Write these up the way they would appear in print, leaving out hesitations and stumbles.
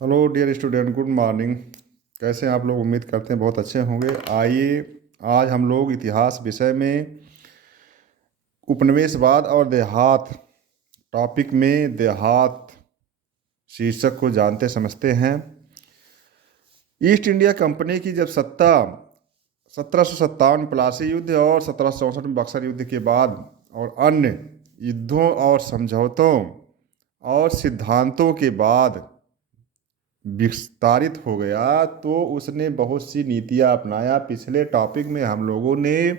Hello dear student, good morning. कैसे हैं आप लोग? उम्मीद करते हैं बहुत अच्छे होंगे। आइए, आज हम लोग इतिहास विषय में उपनिवेशवाद और देहात टॉपिक में देहात शीर्षक को जानते समझते हैं। ईस्ट इंडिया कंपनी की जब सत्ता 1757 प्लासी युद्ध और 1764 में बक्सर युद्ध के बाद और अन्य युद्धों और समझौतों और सिद्धांतों के बाद विस्तारित हो गया, तो उसने बहुत सी नीतियां अपनाया। पिछले टॉपिक में हम लोगों ने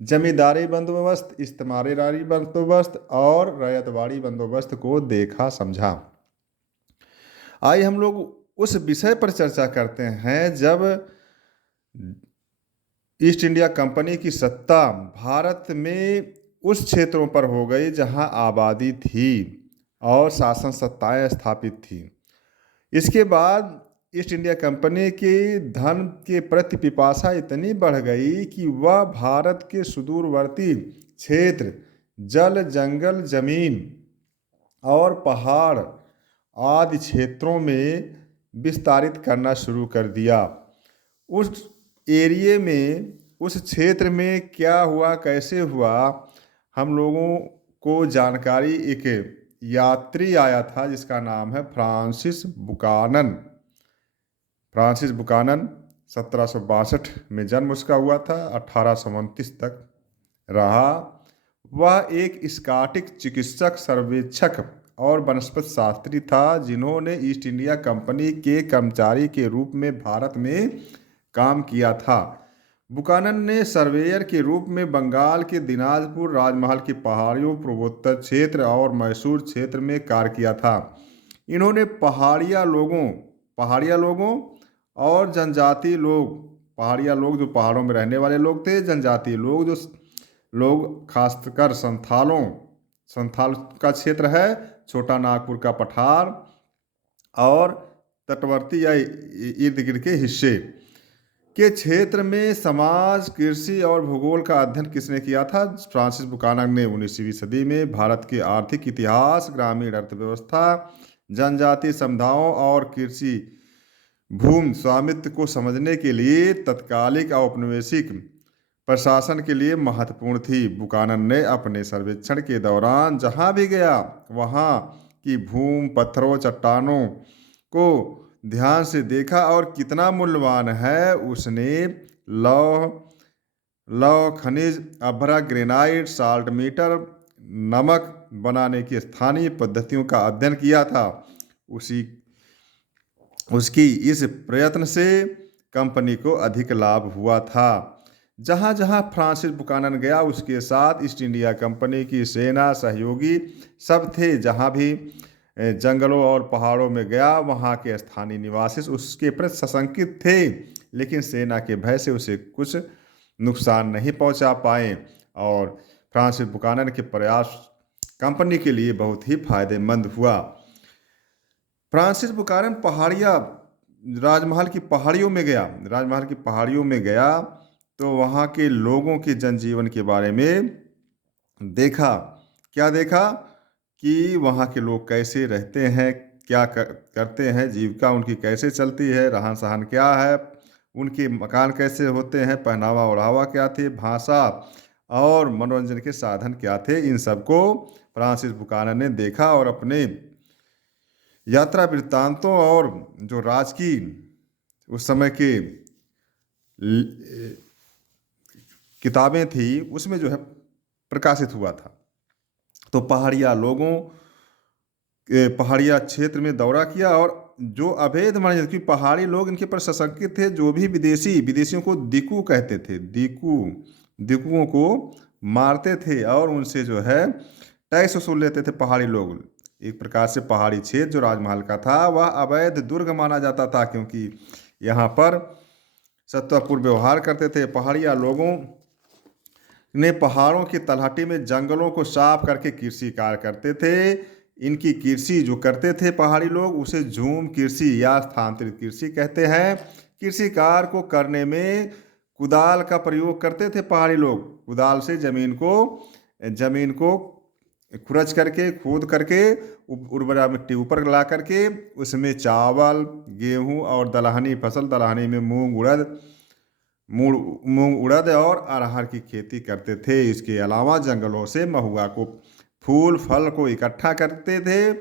जमींदारी बंदोबस्त, इस्तेमारी बंदोबस्त और रैयतवाड़ी बंदोबस्त को देखा समझा। आइए हम लोग उस विषय पर चर्चा करते हैं जब ईस्ट इंडिया कंपनी की सत्ता भारत में उस क्षेत्रों पर हो गई जहां आबादी थी और शासन सत्ताएं स्थापित थी। इसके बाद ईस्ट इंडिया कंपनी की धन के प्रति पिपासा इतनी बढ़ गई कि वह भारत के सुदूरवर्ती क्षेत्र, जल, जंगल, जमीन और पहाड़ आदि क्षेत्रों में विस्तारित करना शुरू कर दिया। उस एरिए में, उस क्षेत्र में क्या हुआ, कैसे हुआ, हम लोगों को जानकारी एक यात्री आया था जिसका नाम है फ्रांसिस बुकानन। फ्रांसिस बुकानन 1762 में जन्म उसका हुआ था, 1829 तक रहा। वह एक स्कॉटिश चिकित्सक, सर्वेक्षक और वनस्पति शास्त्री था जिन्होंने ईस्ट इंडिया कंपनी के कर्मचारी के रूप में भारत में काम किया था। बुकानन ने सर्वेयर के रूप में बंगाल के दिनाजपुर राजमहल की पहाड़ियों, पूर्वोत्तर क्षेत्र और मैसूर क्षेत्र में कार्य किया था। इन्होंने पहाड़िया लोगों और जनजातीय लोग, पहाड़िया लोग जो पहाड़ों में रहने वाले लोग थे, जनजातीय लोग जो लोग खासकर संथाल का क्षेत्र है, छोटा नागपुर का पठार और तटवर्ती या इर्द गिर्द के हिस्से के क्षेत्र में समाज, कृषि और भूगोल का अध्ययन किसने किया था? फ्रांसिस बुकानन ने 19वीं सदी में भारत के आर्थिक इतिहास, ग्रामीण अर्थव्यवस्था, जनजातीय समुदायों और कृषि भूमि स्वामित्व को समझने के लिए तत्कालिक औपनिवेशिक प्रशासन के लिए महत्वपूर्ण थी। बुकानन ने अपने सर्वेक्षण के दौरान जहां भी गया वहां की भूमि, पत्थरों, चट्टानों को ध्यान से देखा और कितना मूल्यवान है उसने लौह लौह खनिज, अभ्रा, ग्रेनाइट, साल्ट मीटर, नमक बनाने की स्थानीय पद्धतियों का अध्ययन किया था। उसी उसकी इस प्रयत्न से कंपनी को अधिक लाभ हुआ था। जहाँ जहाँ फ्रांसिस बुकानन गया उसके साथ ईस्ट इंडिया कंपनी की सेना, सहयोगी सब थे। जहाँ भी जंगलों और पहाड़ों में गया वहाँ के स्थानीय निवासी उसके प्रति सशंकित थे, लेकिन सेना के भय से उसे कुछ नुकसान नहीं पहुँचा पाए और फ्रांसिस बुकानन के प्रयास कंपनी के लिए बहुत ही फायदेमंद हुआ। फ्रांसिस बुकानन राजमहल की पहाड़ियों में गया तो वहाँ के लोगों के जनजीवन के बारे में देखा। क्या देखा? कि वहाँ के लोग कैसे रहते हैं, क्या करते हैं, जीविका उनकी कैसे चलती है, रहन सहन क्या है, उनके मकान कैसे होते हैं, पहनावा ओढ़ावा क्या थे, भाषा और मनोरंजन के साधन क्या थे, इन सबको फ्रांसिस बुकानन ने देखा और अपने यात्रा वृत्तांतों और जो राजकीय उस समय के किताबें थी उसमें जो है प्रकाशित हुआ था। तो पहाड़िया क्षेत्र में दौरा किया और जो अवैध माने, क्योंकि पहाड़ी लोग इनके पर सशंकित थे। जो भी विदेशियों को दिकू कहते थे, दिकुओं को मारते थे और उनसे जो है टैक्स वसूल लेते थे पहाड़ी लोग। एक प्रकार से पहाड़ी क्षेत्र जो राजमहल का था वह अवैध दुर्ग माना जाता था, क्योंकि यहाँ पर सत्तापूर्ण व्यवहार करते थे। पहाड़िया लोगों ने पहाड़ों की तलहटी में जंगलों को साफ करके कृषि कार्य करते थे। इनकी कृषि जो करते थे पहाड़ी लोग उसे झूम कृषि या स्थानांतरित कृषि कहते हैं। कृषि कार्य को करने में कुदाल का प्रयोग करते थे पहाड़ी लोग। कुदाल से जमीन को खुरच करके, खोद करके, उर्वरा मिट्टी ऊपर ला करके उसमें चावल, गेहूं और दलहनी फसल, दलहनी में मूंग उड़द और अरहर की खेती करते थे। इसके अलावा जंगलों से महुआ को फूल फल को इकट्ठा करते थे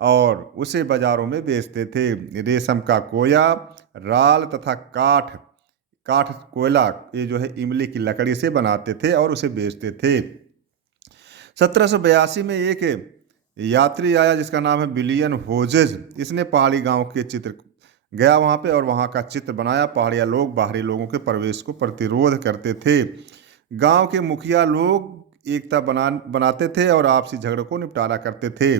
और उसे बाजारों में बेचते थे। रेशम का कोया, राल तथा काठ काठ कोयला, ये जो है इमली की लकड़ी से बनाते थे और उसे बेचते थे। 1782 में एक यात्री आया जिसका नाम है विलियम होजेज। इसने पहाड़ी गांव के चित्र गया वहाँ पे और वहाँ का चित्र बनाया। पहाड़िया लोग बाहरी लोगों के प्रवेश को प्रतिरोध करते थे। गांव के मुखिया लोग एकता बनाते थे और आपसी झगड़ों को निपटारा करते थे।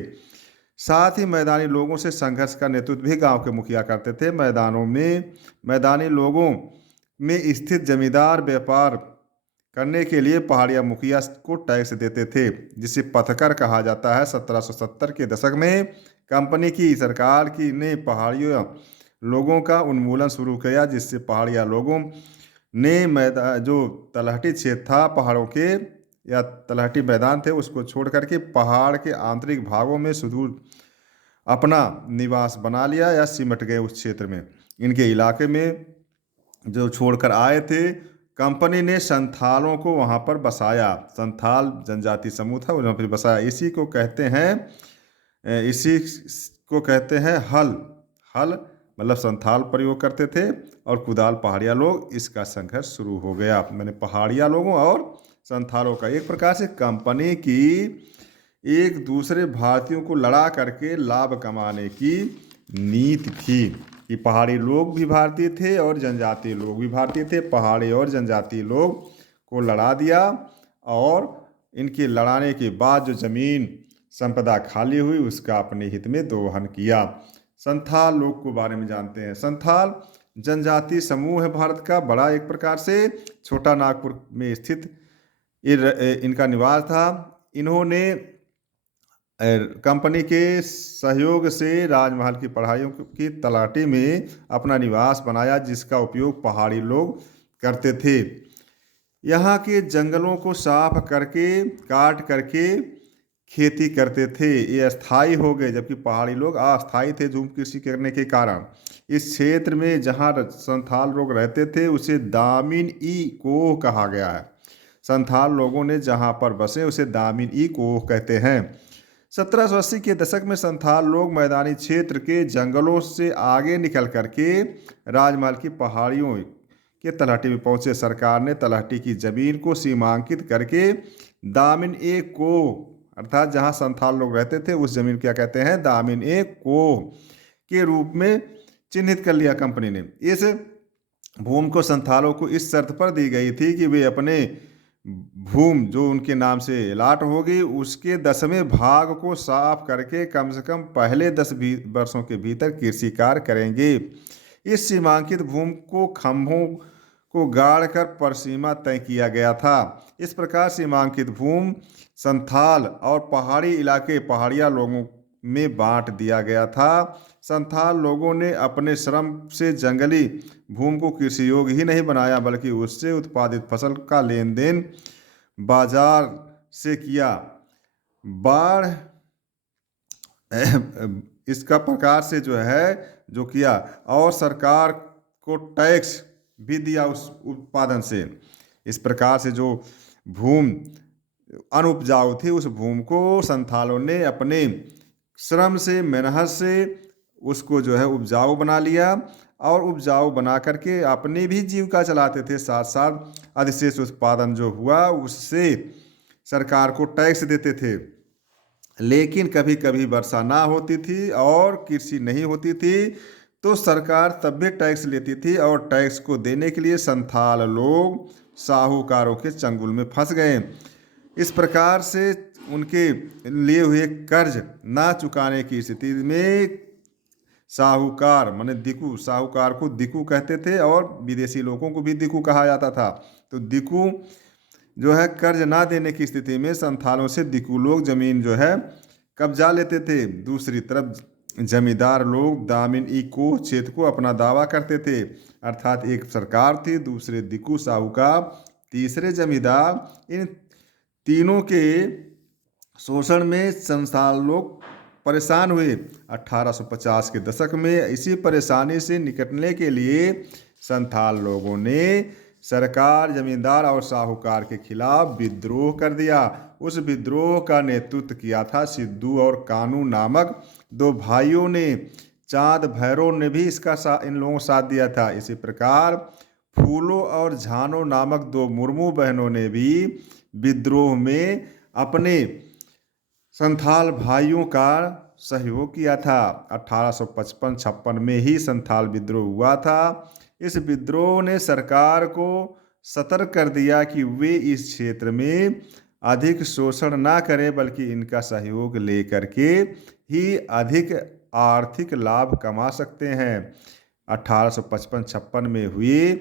साथ ही मैदानी लोगों से संघर्ष का नेतृत्व भी गांव के मुखिया करते थे। मैदानी लोगों में स्थित जमींदार व्यापार करने के लिए पहाड़िया मुखिया को टैक्स देते थे, जिसे पथकर कहा जाता है। 1770 के दशक में कंपनी की सरकार की ने पहाड़ियों लोगों का उन्मूलन शुरू किया, जिससे पहाड़िया लोगों ने जो तलहटी क्षेत्र था पहाड़ों के या तलहटी मैदान थे उसको छोड़ करके पहाड़ के आंतरिक भागों में सुदूर अपना निवास बना लिया या सिमट गए उस क्षेत्र में। इनके इलाके में जो छोड़कर आए थे, कंपनी ने संथालों को वहाँ पर बसाया। संथाल जनजाति समूह था, वहाँ पर बसाया। इसी को कहते हैं हल। हल मतलब संथाल प्रयोग करते थे और कुदाल पहाड़िया लोग। इसका संघर्ष शुरू हो गया। मैंने पहाड़िया लोगों और संथालों का एक प्रकार से कंपनी की एक दूसरे भारतीयों को लड़ा करके लाभ कमाने की नीति थी कि पहाड़ी लोग भी भारतीय थे और जनजातीय लोग भी भारतीय थे। पहाड़ी और जनजातीय लोग को लड़ा दिया और इनके लड़ाने के बाद जो जमीन संपदा खाली हुई उसका अपने हित में दोहन किया। संथाल लोग के बारे में जानते हैं। संथाल जनजातीय समूह है भारत का बड़ा, एक प्रकार से छोटा नागपुर में स्थित इनका निवास था। इन्होंने कंपनी के सहयोग से राजमहल की पढ़ाइयों की तलाटी में अपना निवास बनाया, जिसका उपयोग पहाड़ी लोग करते थे। यहाँ के जंगलों को साफ करके काट करके खेती करते थे। ये अस्थाई हो गए, जबकि पहाड़ी लोग अस्थाई थे झूम कृषि करने के कारण। इस क्षेत्र में जहाँ संथाल लोग रहते थे उसे दामिन ई कोह कहा गया है। संथाल लोगों ने जहाँ पर बसे उसे दामिन ई कोह कहते हैं। 1780 के दशक में संथाल लोग मैदानी क्षेत्र के जंगलों से आगे निकल करके राजमहल की पहाड़ियों के तलहटी में पहुंचे। सरकार ने तलहटी की जमीन को सीमांकित करके दामिन ए कोह अर्थात जहां संथाल लोग रहते थे उस जमीन क्या कहते हैं, दामिन ए कोह के रूप में चिन्हित कर लिया कंपनी ने। इस भूमि को संथालों को इस शर्त पर दी गई थी कि वे अपने भूमि जो उनके नाम से अलाट होगी उसके 10वें भाग को साफ करके कम से कम पहले 10 वर्षों के भीतर कृषि कार्य करेंगे। इस सीमांकित भूमि को खंभों को गाड़ कर परिसीमा तय किया गया था। इस प्रकार सीमांकित भूमि संथाल और पहाड़ी इलाके पहाड़िया लोगों में बांट दिया गया था। संथाल लोगों ने अपने श्रम से जंगली भूमि को कृषि योग्य ही नहीं बनाया, बल्कि उससे उत्पादित फसल का लेन देन बाजार से किया। बाढ़ इसका प्रकार से जो किया और सरकार को टैक्स भी दिया उस उत्पादन से। इस प्रकार से जो भूमि अनुपजाऊ थी उस भूमि को संथालों ने अपने श्रम से मेहनत से उसको उपजाऊ बना लिया और उपजाऊ बना करके अपनी भी जीविका चलाते थे। साथ साथ अधिशेष उत्पादन जो हुआ उससे सरकार को टैक्स देते थे। लेकिन कभी कभी वर्षा ना होती थी और कृषि नहीं होती थी तो सरकार तब भी टैक्स लेती थी और टैक्स को देने के लिए संथाल लोग साहूकारों के चंगुल में फंस गए। इस प्रकार से उनके लिए हुए कर्ज ना चुकाने की स्थिति में साहूकार माने दिकू, साहूकार को दिकू कहते थे और विदेशी लोगों को भी दिकू कहा जाता था। तो दिकू कर्ज ना देने की स्थिति में संथालों से दिकू लोग जमीन कब्जा लेते थे। दूसरी तरफ जमींदार लोग दामिन ई कोह क्षेत्र को अपना दावा करते थे। अर्थात एक सरकार थी, दूसरे दिकू साहूकार, तीसरे जमींदार। इन तीनों के शोषण में संथाल लोग परेशान हुए। 1850 के दशक में इसी परेशानी से निकटने के लिए संथाल लोगों ने सरकार, जमींदार और साहूकार के खिलाफ विद्रोह कर दिया। उस विद्रोह का नेतृत्व किया था सिद्धू और कानू नामक दो भाइयों ने। चांद भैरव ने भी इन लोगों को साथ दिया था। इसी प्रकार फूलो और झानो नामक दो मुर्मू बहनों ने भी विद्रोह में अपने संथाल भाइयों का सहयोग किया था। 1855-56 में ही संथाल विद्रोह हुआ था। इस विद्रोह ने सरकार को सतर्क कर दिया कि वे इस क्षेत्र में अधिक शोषण ना करें, बल्कि इनका सहयोग लेकर के ही अधिक आर्थिक लाभ कमा सकते हैं। 1855-56 में हुए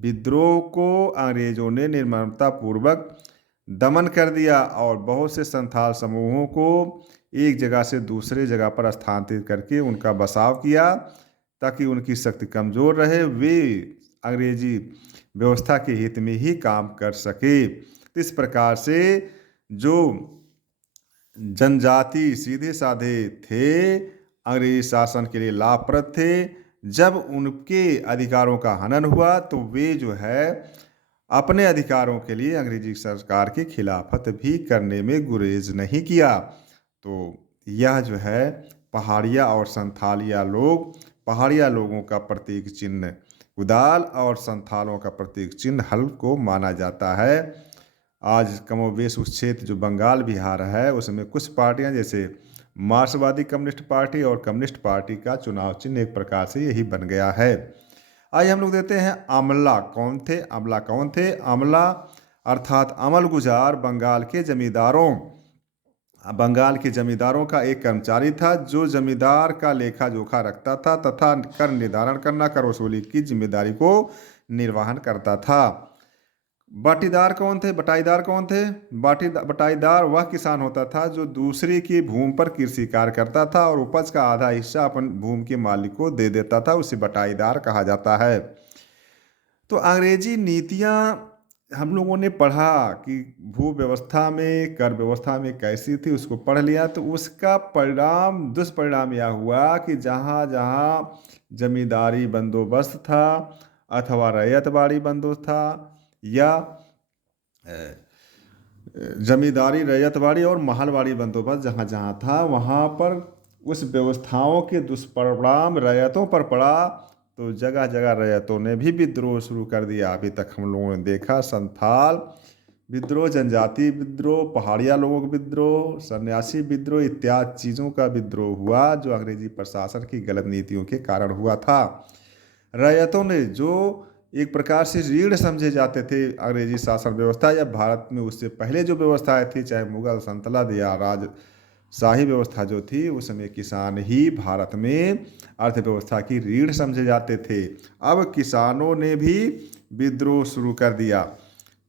विद्रोह को अंग्रेजों ने निर्ममतापूर्वक दमन कर दिया और बहुत से संथाल समूहों को एक जगह से दूसरे जगह पर स्थानांतरित करके उनका बसाव किया, ताकि उनकी शक्ति कमज़ोर रहे, वे अंग्रेजी व्यवस्था के हित में ही काम कर सके। तो इस प्रकार से जो जनजाति सीधे साधे थे, अंग्रेजी शासन के लिए लाभप्रद थे, जब उनके अधिकारों का हनन हुआ तो वे जो है अपने अधिकारों के लिए अंग्रेजी सरकार की खिलाफत भी करने में गुरेज नहीं किया। तो यह जो है पहाड़िया और संथालिया लोग, पहाड़िया लोगों का प्रतीक चिन्ह कुदाल और संथालों का प्रतीक चिन्ह हल को माना जाता है। आज कमोबेश उस क्षेत्र जो बंगाल बिहार है उसमें कुछ पार्टियां जैसे मार्क्सवादी कम्युनिस्ट पार्टी और कम्युनिस्ट पार्टी का चुनाव चिन्ह एक प्रकार से यही बन गया है। आइए हम लोग देखते हैं अमला कौन थे। अमला कौन थे? अमला अर्थात अमल गुजार बंगाल के जमींदारों का एक कर्मचारी था, जो जमींदार का लेखा जोखा रखता था तथा कर निर्धारण करना, कर वसूली की जिम्मेदारी को निर्वहन करता था। बटाईदार कौन थे? बटाईदार वह किसान होता था जो दूसरे की भूमि पर कृषि कार्य करता था और उपज का आधा हिस्सा अपन भूमि के मालिक को दे देता था, उसे बटाईदार कहा जाता है। तो अंग्रेजी नीतियां हम लोगों ने पढ़ा कि भू व्यवस्था में, कर व्यवस्था में कैसी थी, उसको पढ़ लिया। तो उसका दुष्परिणाम यह हुआ कि जहाँ जहाँ जमींदारी बंदोबस्त था अथवा रैयतवाड़ी बंदोबस्त था या जमींदारी, रैयतवाड़ी और महलवाड़ी बंदोबस्त जहाँ जहाँ था, वहाँ पर उस व्यवस्थाओं के दुष्परिणाम रैयतों पर पड़ा। तो जगह जगह रैयतों ने भी विद्रोह शुरू कर दिया। अभी तक हम लोगों ने देखा संथाल विद्रोह, जनजाति विद्रोह, पहाड़िया लोगों का विद्रोह, सन्यासी विद्रोह इत्यादि चीज़ों का विद्रोह हुआ, जो अंग्रेजी प्रशासन की गलत नीतियों के कारण हुआ था। रैयतों ने, जो एक प्रकार से रीढ़ समझे जाते थे अंग्रेजी शासन व्यवस्था या भारत में उससे पहले जो व्यवस्थाएं थी, चाहे मुगल सल्तनत या राजशाही व्यवस्था जो थी, उसमें किसान ही भारत में अर्थव्यवस्था की रीढ़ समझे जाते थे। अब किसानों ने भी विद्रोह शुरू कर दिया।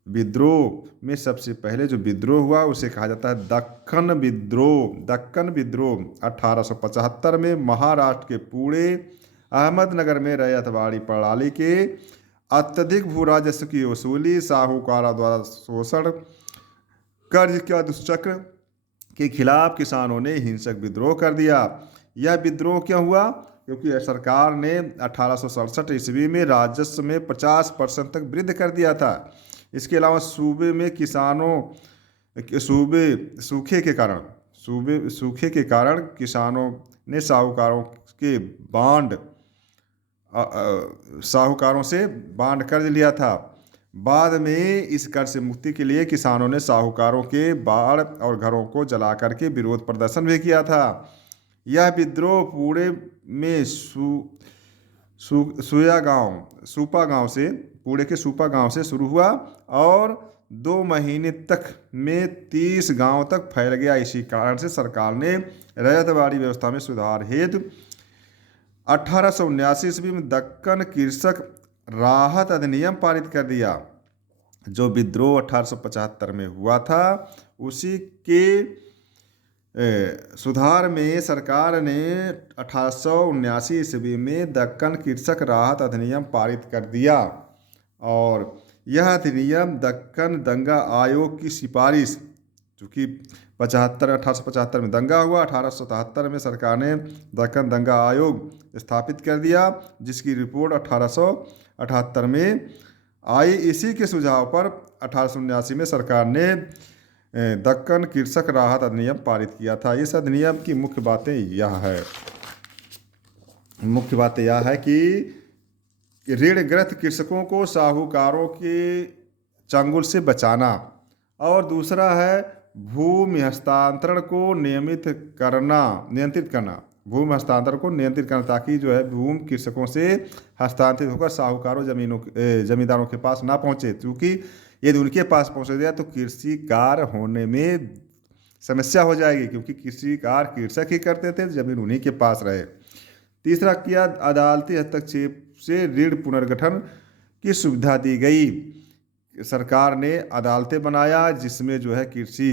विद्रोह में सबसे पहले जो विद्रोह हुआ उसे कहा जाता है दक्कन विद्रोह। दक्कन विद्रोह 1875 में महाराष्ट्र के पुणे, अहमदनगर में रैयतवाड़ी प्रणाली के अत्यधिक भू राजस्व की वसूली, साहूकारों द्वारा शोषण, कर्ज का दुष्चक्र के खिलाफ किसानों ने हिंसक विद्रोह कर दिया। यह विद्रोह क्यों हुआ? क्योंकि सरकार ने 1867 ईस्वी में राजस्व में 50% तक वृद्धि कर दिया था। इसके अलावा सूखे के कारण किसानों ने साहूकारों से बांड कर्ज लिया था। बाद में इस कर्ज से मुक्ति के लिए किसानों ने साहूकारों के बाड़ और घरों को जला करके विरोध प्रदर्शन भी किया था। यह विद्रोह पुणे में पुणे के सूपा गांव से शुरू हुआ और 2 महीने तक में 30 गांव तक फैल गया। इसी कारण से सरकार ने रैयतवाड़ी व्यवस्था में सुधार हेतु 1879 ईस्वी में दक्कन कृषक राहत अधिनियम पारित कर दिया। जो विद्रोह 1875 में हुआ था, उसी के सुधार में सरकार ने 1879 ईस्वी में दक्कन कृषक राहत अधिनियम पारित कर दिया। और यह अधिनियम दक्कन दंगा आयोग की सिफारिश, चूँकि 1875 में दंगा हुआ। 1877 में सरकार ने दक्कन दंगा आयोग स्थापित कर दिया, जिसकी रिपोर्ट 1878 में आई। इसी के सुझाव पर 1879 में सरकार ने दक्कन कृषक राहत अधिनियम पारित किया था। इस अधिनियम की मुख्य बातें यह है कि ऋणग्रस्त कृषकों को साहूकारों के चंगुल से बचाना, और दूसरा है भूमि हस्तांतरण को नियंत्रित करना, भूमि हस्तांतरण को नियंत्रित करना, ताकि जो है भूमि कृषकों से हस्तांतरित होकर साहूकारों जमींदारों के पास ना पहुंचे, क्योंकि यदि उनके पास पहुंच गया तो कृषि कार्य होने में समस्या हो जाएगी, क्योंकि कृषि कार्य कृषक ही करते थे, जमीन उन्हीं के पास रहे। तीसरा किया, अदालती हस्तक्षेप से ऋण पुनर्गठन की सुविधा दी गई। सरकार ने अदालतें बनाया, जिसमें जो है कृषि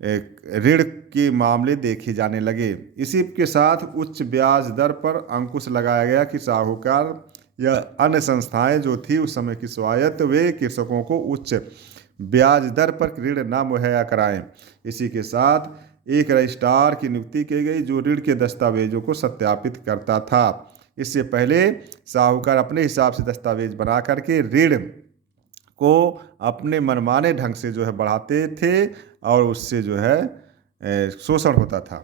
ऋण के मामले देखे जाने लगे। इसी के साथ उच्च ब्याज दर पर अंकुश लगाया गया कि साहूकार या अन्य संस्थाएं जो थी उस समय की स्वायत्त, वे कृषकों को उच्च ब्याज दर पर ऋण न मुहैया कराएं। इसी के साथ एक रजिस्ट्रार की नियुक्ति की गई, जो ऋण के दस्तावेजों को सत्यापित करता था। इससे पहले साहूकार अपने हिसाब से दस्तावेज बना करके ऋण को अपने मनमाने ढंग से जो है बढ़ाते थे, और उससे जो है शोषण होता था।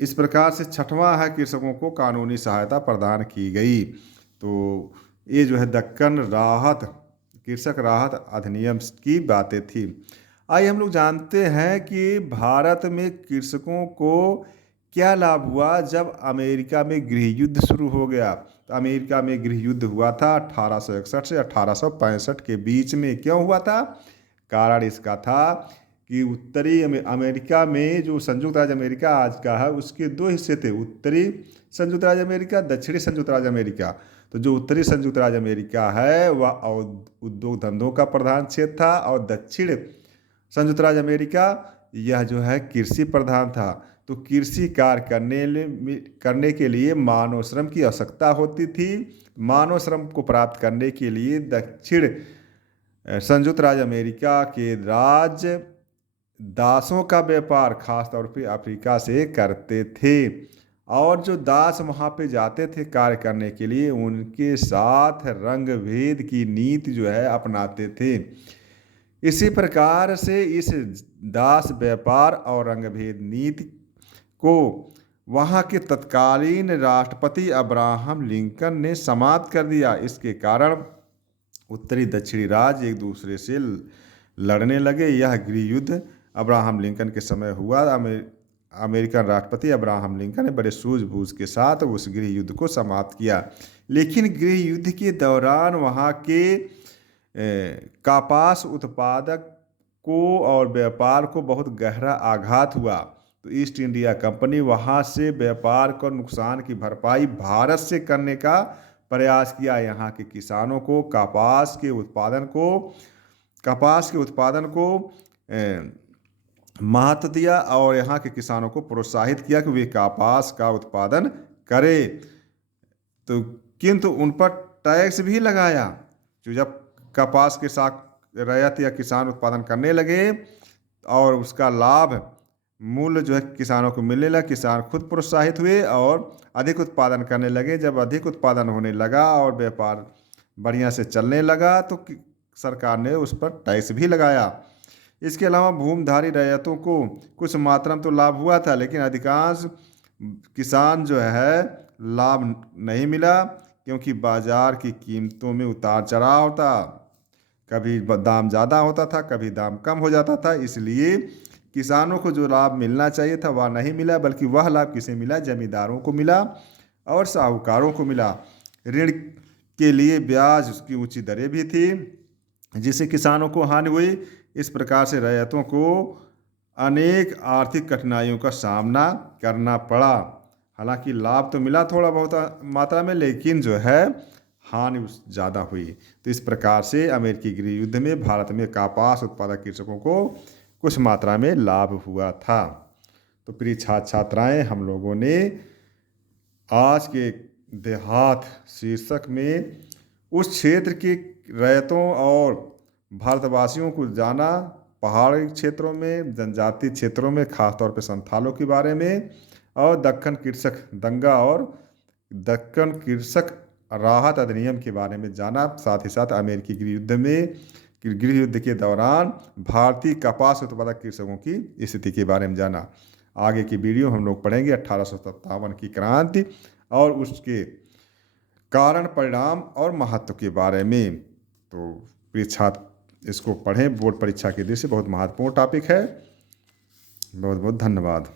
इस प्रकार से छठवां है, कृषकों को कानूनी सहायता प्रदान की गई। तो ये जो है दक्कन कृषक राहत अधिनियम की बातें थी। आइए हम लोग जानते हैं कि भारत में कृषकों को क्या लाभ हुआ जब अमेरिका में गृह युद्ध शुरू हो गया। तो अमेरिका में गृह युद्ध हुआ था 1861 से 1865 के बीच में। क्यों हुआ था? कारण इसका था कि उत्तरी अमेरिका में, जो संयुक्त राज्य अमेरिका आज का है, उसके दो हिस्से थे, उत्तरी संयुक्त राज्य अमेरिका, दक्षिणी संयुक्त राज्य अमेरिका। तो जो उत्तरी संयुक्त राज्य अमेरिका है वह उद्योग धंधों का प्रधान क्षेत्र था, और दक्षिण संयुक्त राज्य अमेरिका यह जो है कृषि प्रधान था। तो कृषि कार्य करने के लिए मानव श्रम की आवश्यकता होती थी। मानव श्रम को प्राप्त करने के लिए दक्षिण संयुक्त राज्य अमेरिका के राज्य दासों का व्यापार खासतौर पर अफ्रीका से करते थे, और जो दास वहाँ पे जाते थे कार्य करने के लिए, उनके साथ रंग भेद की नीति जो है अपनाते थे। इसी प्रकार से इस दास व्यापार और रंग भेद नीति को वहाँ के तत्कालीन राष्ट्रपति अब्राहम लिंकन ने समाप्त कर दिया। इसके कारण उत्तरी दक्षिणी राज्य एक दूसरे से लड़ने लगे। यह गृह युद्ध अब्राहम लिंकन के समय हुआ। अमेरिकन राष्ट्रपति अब्राहम लिंकन ने बड़े सूझबूझ के साथ उस गृह युद्ध को समाप्त किया। लेकिन गृह युद्ध के दौरान वहाँ के कपास उत्पादक को और व्यापार को बहुत गहरा आघात हुआ। तो ईस्ट इंडिया कंपनी वहाँ से व्यापार को नुकसान की भरपाई भारत से करने का प्रयास किया। यहाँ के किसानों को कपास के उत्पादन को महत्व दिया, और यहाँ के किसानों को प्रोत्साहित किया कि वे कपास का उत्पादन करें। तो किंतु उन पर टैक्स भी लगाया। तो जब कपास के साथ रैयत या किसान उत्पादन करने लगे और उसका लाभ मूल्य जो है किसानों को मिलने लगा, किसान खुद प्रोत्साहित हुए और अधिक उत्पादन करने लगे। जब अधिक उत्पादन होने लगा और व्यापार बढ़िया से चलने लगा, तो सरकार ने उस पर टैक्स भी लगाया। इसके अलावा भूमिधारी रैयतों को कुछ मात्रा में तो लाभ हुआ था, लेकिन अधिकांश किसान जो है लाभ नहीं मिला, क्योंकि बाजार की कीमतों में उतार चढ़ाव होता, कभी दाम ज़्यादा होता था, कभी दाम कम हो जाता था। इसलिए किसानों को जो लाभ मिलना चाहिए था वह नहीं मिला, बल्कि वह लाभ किसे मिला? जमींदारों को मिला और साहूकारों को मिला। ऋण के लिए ब्याज की ऊंची दरें भी थी, जिससे किसानों को हानि हुई। इस प्रकार से रैयतों को अनेक आर्थिक कठिनाइयों का सामना करना पड़ा। हालांकि लाभ तो मिला थोड़ा बहुत मात्रा में, लेकिन जो है हानि ज़्यादा हुई। तो इस प्रकार से अमेरिकी गृह युद्ध में भारत में कपास उत्पादक कृषकों को कुछ मात्रा में लाभ हुआ था। तो प्रिय छात्र छात्राएँ, हम लोगों ने आज के देहात शीर्षक में उस क्षेत्र के रैयतों और भारतवासियों को जाना पहाड़ी क्षेत्रों में, जनजातीय क्षेत्रों में, खासतौर पे संथालों के बारे में, और दक्कन कृषक दंगा और दक्कन कृषक राहत अधिनियम के बारे में जाना। साथ ही साथ अमेरिकी गृह युद्ध के दौरान भारतीय कपास उत्पादक कृषकों की स्थिति के बारे में जाना। आगे की वीडियो हम लोग पढ़ेंगे 1857 की क्रांति और उसके कारण, परिणाम और महत्व के बारे में। तो प्रिय छात्र इसको पढ़ें, बोर्ड परीक्षा की दृष्टि से बहुत महत्वपूर्ण टॉपिक है। बहुत बहुत धन्यवाद।